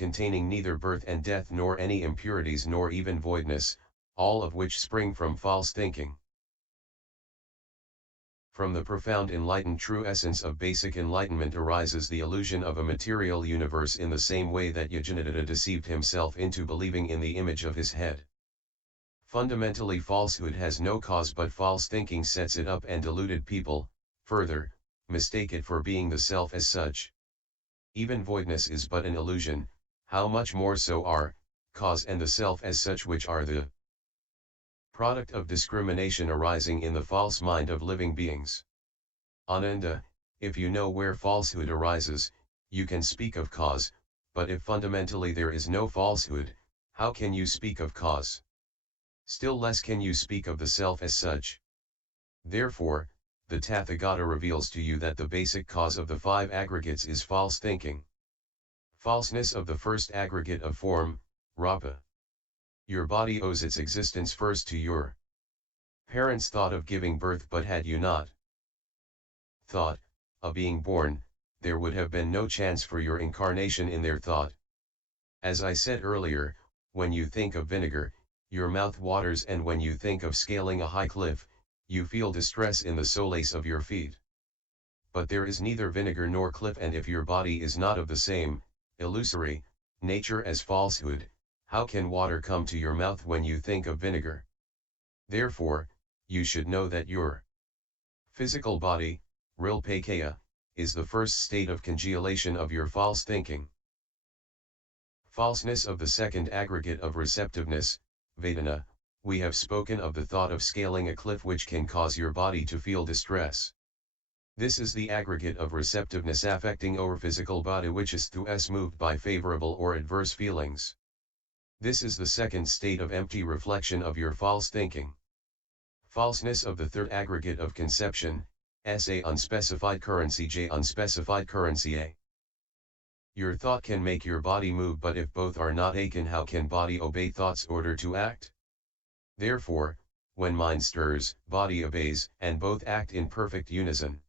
containing neither birth and death nor any impurities nor even voidness, all of which spring from false thinking. From the profound enlightened true essence of basic enlightenment arises the illusion of a material universe in the same way that Yogananda deceived himself into believing in the image of his head. Fundamentally, falsehood has no cause, but false thinking sets it up, and deluded people, further, mistake it for being the self as such. Even voidness is but an illusion, how much more so are cause and the self as such, which are the product of discrimination arising in the false mind of living beings. Ananda, if you know where falsehood arises, you can speak of cause, but if fundamentally there is no falsehood, how can you speak of cause? Still less can you speak of the self as such. Therefore, the Tathagata reveals to you that the basic cause of the five aggregates is false thinking. Falseness of the first aggregate of form, rapa. Your body owes its existence first to your parents' thought of giving birth, but had you not thought of being born, there would have been no chance for your incarnation in their thought. As I said earlier, when you think of vinegar, your mouth waters, and when you think of scaling a high cliff, you feel distress in the soles of your feet. But there is neither vinegar nor cliff, and if your body is not of the same illusory nature as falsehood, how can water come to your mouth when you think of vinegar? Therefore, you should know that your physical body, rilpakaya, is the first state of congealation of your false thinking. Falseness of the second aggregate of receptiveness, vedana. We have spoken of the thought of scaling a cliff which can cause your body to feel distress. This is the aggregate of receptiveness affecting our physical body, which is thus moved by favorable or adverse feelings. This is the second state of empty reflection of your false thinking. Falseness of the third aggregate of conception, sa unspecified currency, j unspecified currency a. Your thought can make your body move, but if both are not akin, how can body obey thought's order to act? Therefore, when mind stirs, body obeys, and both act in perfect unison.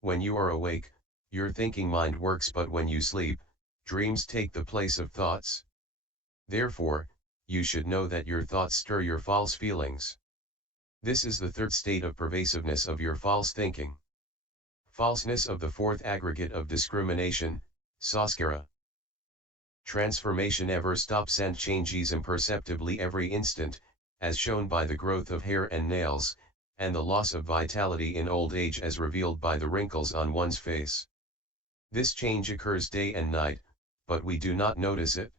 When you are awake, your thinking mind works, but when you sleep, dreams take the place of thoughts. Therefore, you should know that your thoughts stir your false feelings. This is the third state of pervasiveness of your false thinking. Falseness of the fourth aggregate of discrimination, saskara. Transformation ever stops and changes imperceptibly every instant, as shown by the growth of hair and nails, and the loss of vitality in old age as revealed by the wrinkles on one's face. This change occurs day and night, but we do not notice it.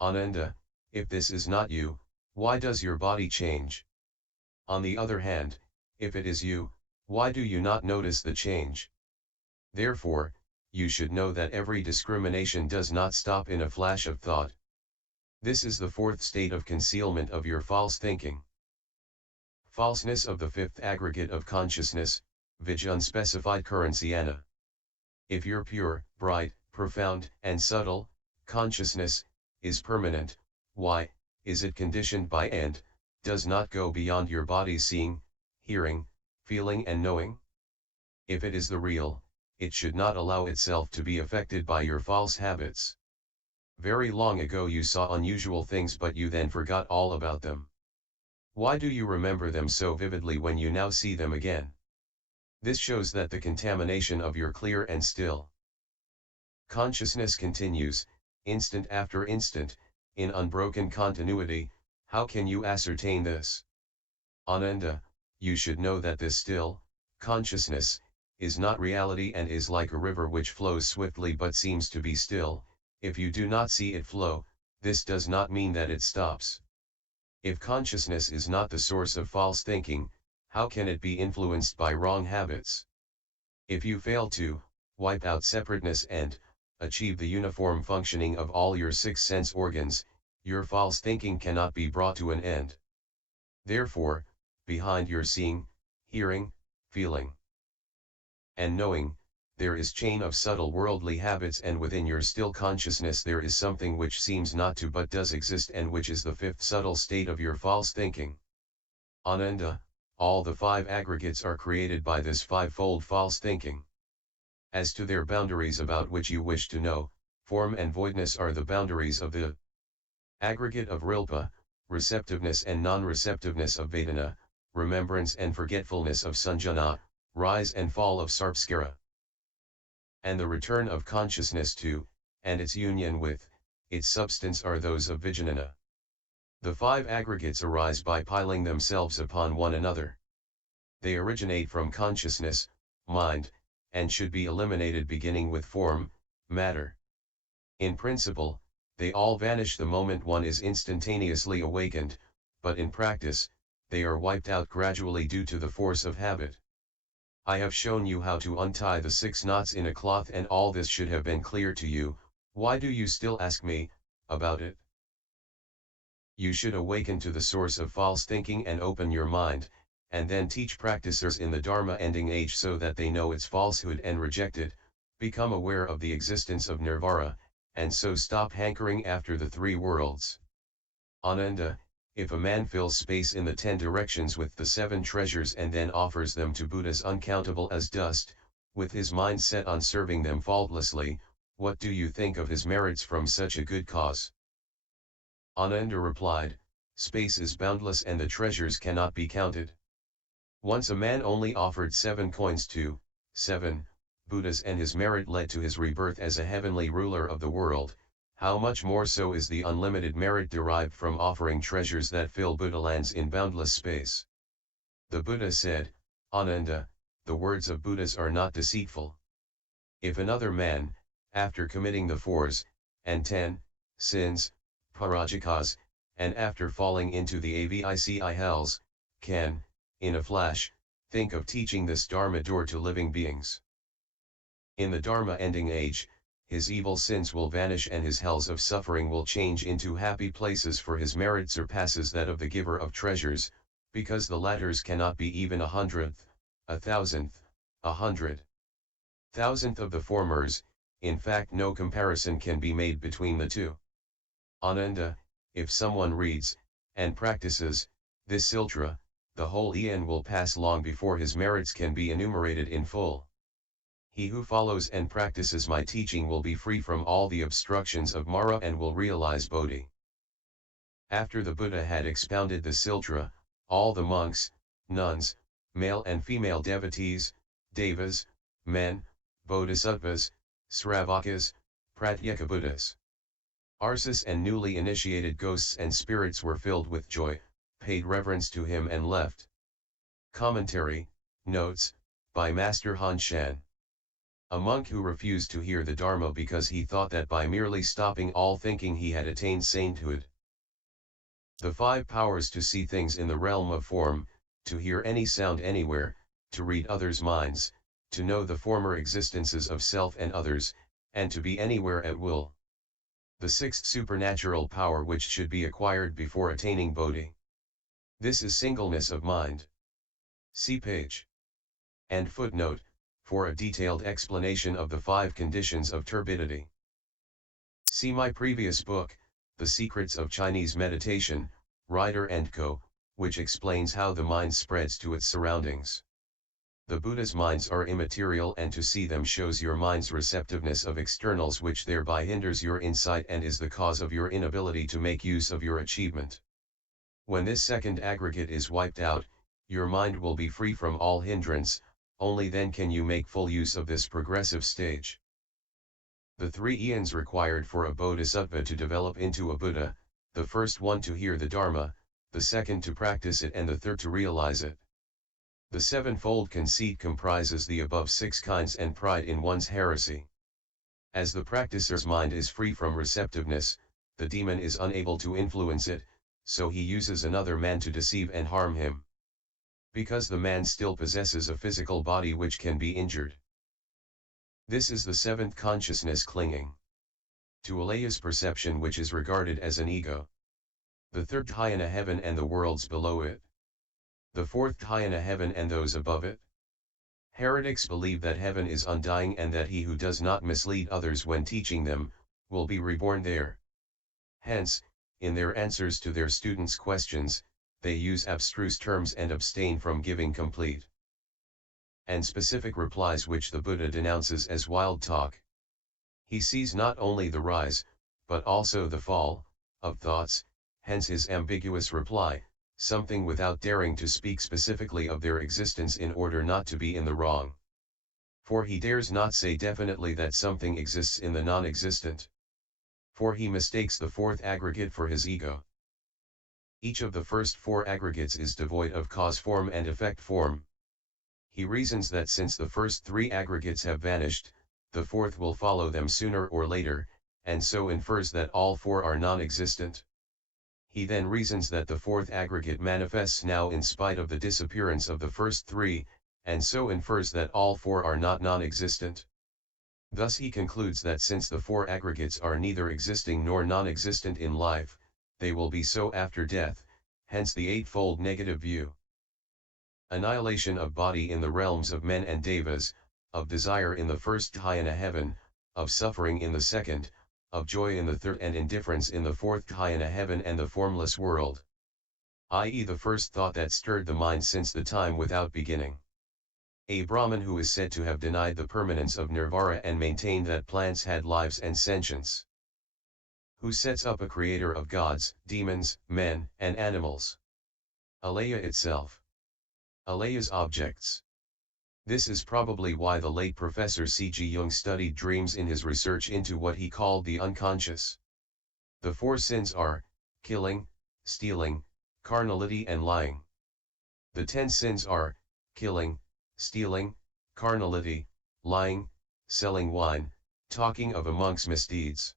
Ananda, if this is not you, why does your body change? On the other hand, if it is you, why do you not notice the change? Therefore, you should know that every discrimination does not stop in a flash of thought. This is the fourth state of concealment of your false thinking. Falseness of the fifth aggregate of consciousness, vij unspecified currency ana. If your pure, bright, profound, and subtle consciousness is permanent, why is it conditioned by and does not go beyond your body's seeing, hearing, feeling, and knowing? If it is the real, it should not allow itself to be affected by your false habits. Very long ago you saw unusual things, but you then forgot all about them. Why do you remember them so vividly when you now see them again? This shows that the contamination of your clear and still consciousness continues, instant after instant, in unbroken continuity. How can you ascertain this? Ananda, you should know that this still consciousness is not reality and is like a river which flows swiftly but seems to be still. If you do not see it flow, this does not mean that it stops. If consciousness is not the source of false thinking, how can it be influenced by wrong habits? If you fail to wipe out separateness and achieve the uniform functioning of all your six sense organs, your false thinking cannot be brought to an end. Therefore, behind your seeing, hearing, feeling, and knowing, there is chain of subtle worldly habits, and within your still consciousness there is something which seems not to but does exist, and which is the fifth subtle state of your false thinking. Ananda, all the five aggregates are created by this fivefold false thinking. As to their boundaries about which you wish to know, Form and voidness are the boundaries of the aggregate of rilpa, receptiveness and non-receptiveness of vedana, remembrance and forgetfulness of sanjana, rise and fall of sarpskara, and the return of consciousness to, and its union with, its substance are those of vijnana. The five aggregates arise by piling themselves upon one another. They originate from consciousness, mind, and should be eliminated beginning with form, matter. In principle, they all vanish the moment one is instantaneously awakened, but in practice, they are wiped out gradually due to the force of habit. I have shown you how to untie the 6 knots in a cloth, and all this should have been clear to you. Why do you still ask me about it? You should awaken to the source of false thinking and open your mind, and then teach practicers in the Dharma ending age so that they know its falsehood and reject it, become aware of the existence of nirvana, and so stop hankering after the 3 worlds. Ananda, if a man fills space in the 10 directions with the 7 treasures and then offers them to Buddhas uncountable as dust, with his mind set on serving them faultlessly, what do you think of his merits from such a good cause? Ananda replied, space is boundless and the treasures cannot be counted. Once a man only offered 7 coins to 7 Buddhas, and his merit led to his rebirth as a heavenly ruler of the world. How much more so is the unlimited merit derived from offering treasures that fill Buddhalands in boundless space. The Buddha said, Ananda, the words of Buddhas are not deceitful. If another man, after committing the 4s, and 10, sins, parajikas, and after falling into the avici hells, can, in a flash, think of teaching this Dharma door to living beings. In the Dharma ending age, his evil sins will vanish and his hells of suffering will change into happy places, for his merit surpasses that of the giver of treasures, because the latters cannot be even 100th, 1,000th, 100,000th of the formers. In fact, no comparison can be made between the two. Ananda, if someone reads, and practices, this sutra, the whole eon will pass long before his merits can be enumerated in full. He who follows and practices my teaching will be free from all the obstructions of Mara and will realize Bodhi. After the Buddha had expounded the sutra, all the monks, nuns, male and female devotees, devas, men, bodhisattvas, sravakas, pratyeka Buddhas, Arsis and newly initiated ghosts and spirits were filled with joy, paid reverence to him and left. Commentary, notes, by Master Han Shan. A monk who refused to hear the Dharma because he thought that by merely stopping all thinking he had attained sainthood. The 5 powers: to see things in the realm of form, to hear any sound anywhere, to read others' minds, to know the former existences of self and others, and to be anywhere at will. The 6th supernatural power which should be acquired before attaining Bodhi. This is singleness of mind. See page and footnote for a detailed explanation of the 5 conditions of turbidity. See my previous book, The Secrets of Chinese Meditation, Ryder & Co., which explains how the mind spreads to its surroundings. The Buddha's minds are immaterial, and to see them shows your mind's receptiveness of externals, which thereby hinders your insight and is the cause of your inability to make use of your achievement. When this second aggregate is wiped out, your mind will be free from all hindrance. Only then can you make full use of this progressive stage. The 3 eons required for a bodhisattva to develop into a Buddha, the first one to hear the Dharma, the second to practice it, and the third to realize it. The 7-fold conceit comprises the above 6 kinds and pride in one's heresy. As the practicer's mind is free from receptiveness, the demon is unable to influence it, so he uses another man to deceive and harm him. Because the man still possesses a physical body which can be injured. This is the 7th consciousness, clinging to alaya's perception, which is regarded as an ego. The 3rd dhyana, heaven and the worlds below it. The 4th dhyana, heaven and those above it. Heretics believe that heaven is undying and that he who does not mislead others when teaching them, will be reborn there. Hence, in their answers to their students' questions, they use abstruse terms and abstain from giving complete and specific replies, which the Buddha denounces as wild talk. He sees not only the rise, but also the fall, of thoughts, hence his ambiguous reply, something without daring to speak specifically of their existence in order not to be in the wrong. For he dares not say definitely that something exists in the non-existent. For he mistakes the fourth aggregate for his ego. Each of the first four aggregates is devoid of cause form and effect form. He reasons that since the first three aggregates have vanished, the fourth will follow them sooner or later, and so infers that all four are non-existent. He then reasons that the fourth aggregate manifests now in spite of the disappearance of the first three, and so infers that all four are not non-existent. Thus he concludes that since the four aggregates are neither existing nor non-existent in life, they will be so after death, hence the eightfold negative view. Annihilation of body in the realms of men and devas, of desire in the first dhyana heaven, of suffering in the second, of joy in the third and indifference in the fourth dhyana heaven and the formless world. I.e. the first thought that stirred the mind since the time without beginning. A Brahmin who is said to have denied the permanence of nirvana and maintained that plants had lives and sentience. Who sets up a creator of gods, demons, men, and animals. Alaya itself. Alaya's objects. This is probably why the late Professor C.G. Jung studied dreams in his research into what he called the unconscious. The four sins are, killing, stealing, carnality and lying. The 10 sins are, killing, stealing, carnality, lying, selling wine, talking of a monk's misdeeds.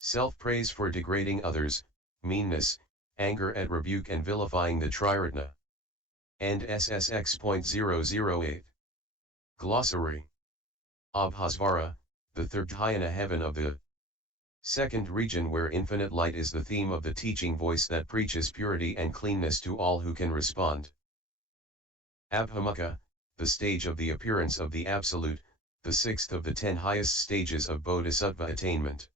Self-praise for degrading others, meanness, anger at rebuke and vilifying the Triratna. And SSX.008. Glossary. Abhasvara, the third dhyana heaven of the second region where infinite light is the theme of the teaching voice that preaches purity and cleanness to all who can respond. Abhamukha, the stage of the appearance of the Absolute, the sixth of the 10 highest stages of Bodhisattva attainment.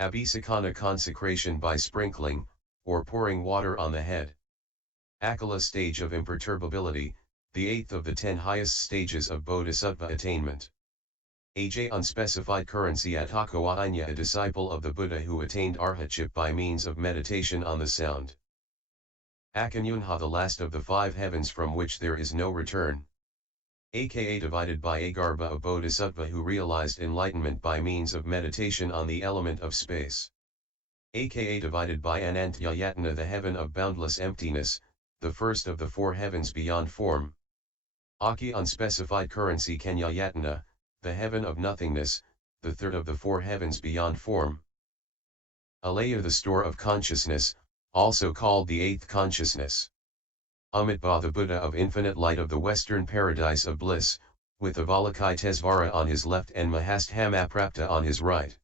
Abhisakana, consecration by sprinkling, or pouring water on the head. Akala, stage of imperturbability, the 8th of the 10 highest stages of Bodhisattva attainment. Aj, unspecified currency. Atthakawainya, a disciple of the Buddha who attained arhatship by means of meditation on the sound. Akanyunha, the last of the 5 heavens from which there is no return. Aka divided by Agarbha, a bodhisattva who realized enlightenment by means of meditation on the element of space. Aka divided by Anantyayatana, the heaven of boundless emptiness, the first of the 4 heavens beyond form. Aki, unspecified currency. Kenyayatana, the heaven of nothingness, the third of the 4 heavens beyond form. Alaya, the store of consciousness, also called the 8th consciousness. Amitabha, the Buddha of infinite light of the western paradise of bliss, with Avalokitesvara on his left and Mahasthamaprapta on his right.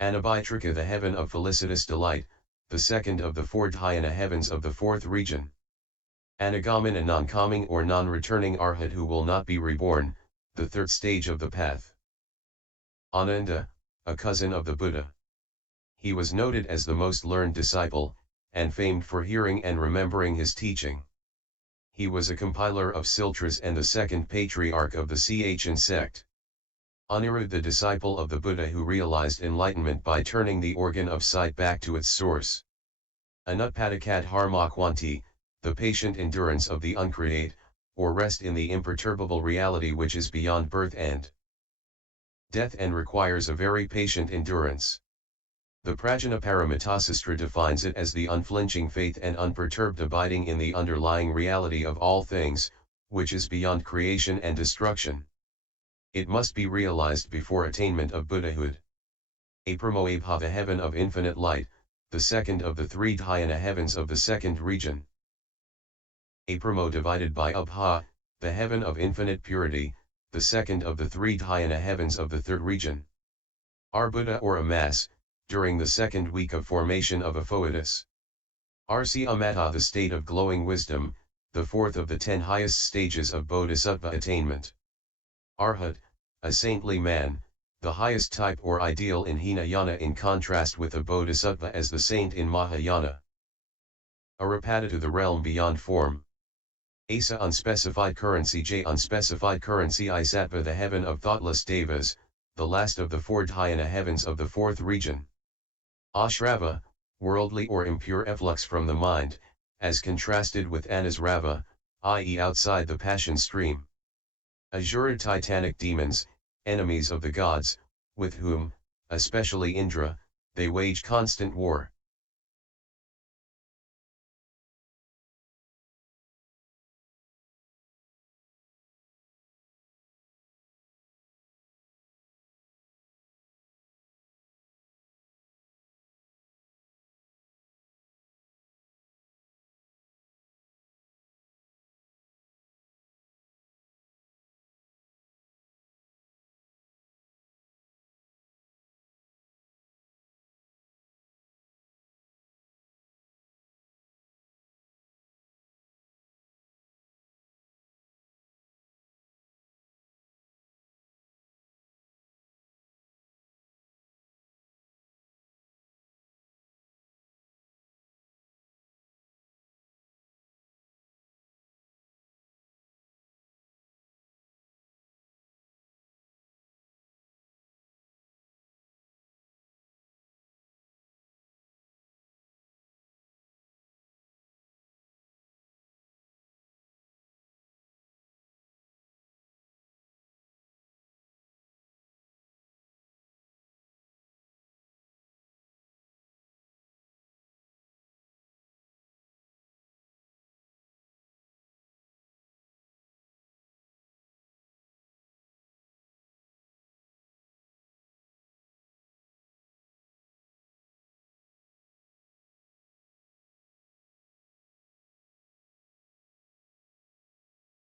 Anabhaitrika, the heaven of felicitous delight, the second of the 4 dhyana heavens of the 4th region. Anagamin, a non-coming or non-returning arhat who will not be reborn, the 3rd stage of the path. Ananda, a cousin of the Buddha. He was noted as the most learned disciple, and famed for hearing and remembering his teaching. He was a compiler of Siltras and the 2nd patriarch of the Chan sect. Anirudh, the disciple of the Buddha who realized enlightenment by turning the organ of sight back to its source. Anutpadakat Harmakwanti, the patient endurance of the uncreate, or rest in the imperturbable reality which is beyond birth and death and requires a very patient endurance. The Prajnaparamitasastra defines it as the unflinching faith and unperturbed abiding in the underlying reality of all things, which is beyond creation and destruction. It must be realized before attainment of Buddhahood. Apramoabha, the heaven of infinite light, the second of the 3 dhyana heavens of the 2nd region. Apramo divided by Abha, the heaven of infinite purity, the second of the 3 dhyana heavens of the 3rd region. Arbuddha or Amas, during the 2nd week of formation of Aphoitis. Arsi Amata, the state of glowing wisdom, the 4th of the 10 highest stages of Bodhisattva attainment. Arhat, a saintly man, the highest type or ideal in Hinayana in contrast with a Bodhisattva as the saint in Mahayana. Arapada, to the realm beyond form. Asa, unspecified currency. J, unspecified currency. Isattva, the heaven of thoughtless devas, the last of the four dhyana heavens of the fourth region. Ashrava, worldly or impure efflux from the mind, as contrasted with anasrava, i.e. outside the passion stream. Asura titanic demons, enemies of the gods, with whom, especially Indra, they wage constant war.